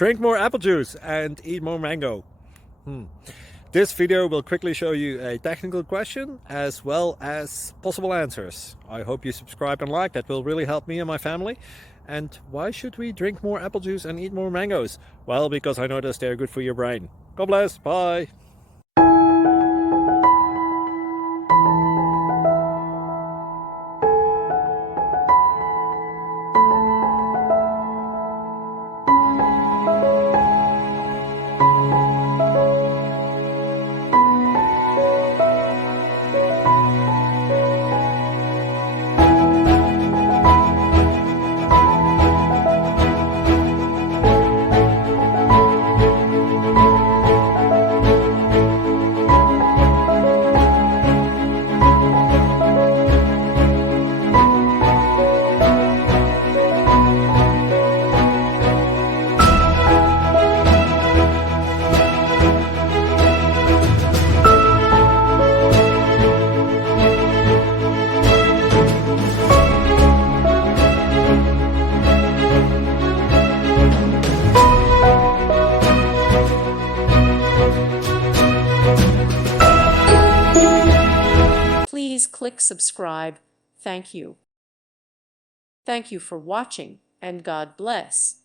Drink more apple juice and eat more mango. This video will quickly show you a technical question as well as possible answers. I hope you subscribe and like, that will really help me and my family. And why should we drink more apple juice and eat more mangoes? Well, because I noticed they're good for your brain. God bless, bye! Please click subscribe. Thank you. Thank you for watching, and God bless.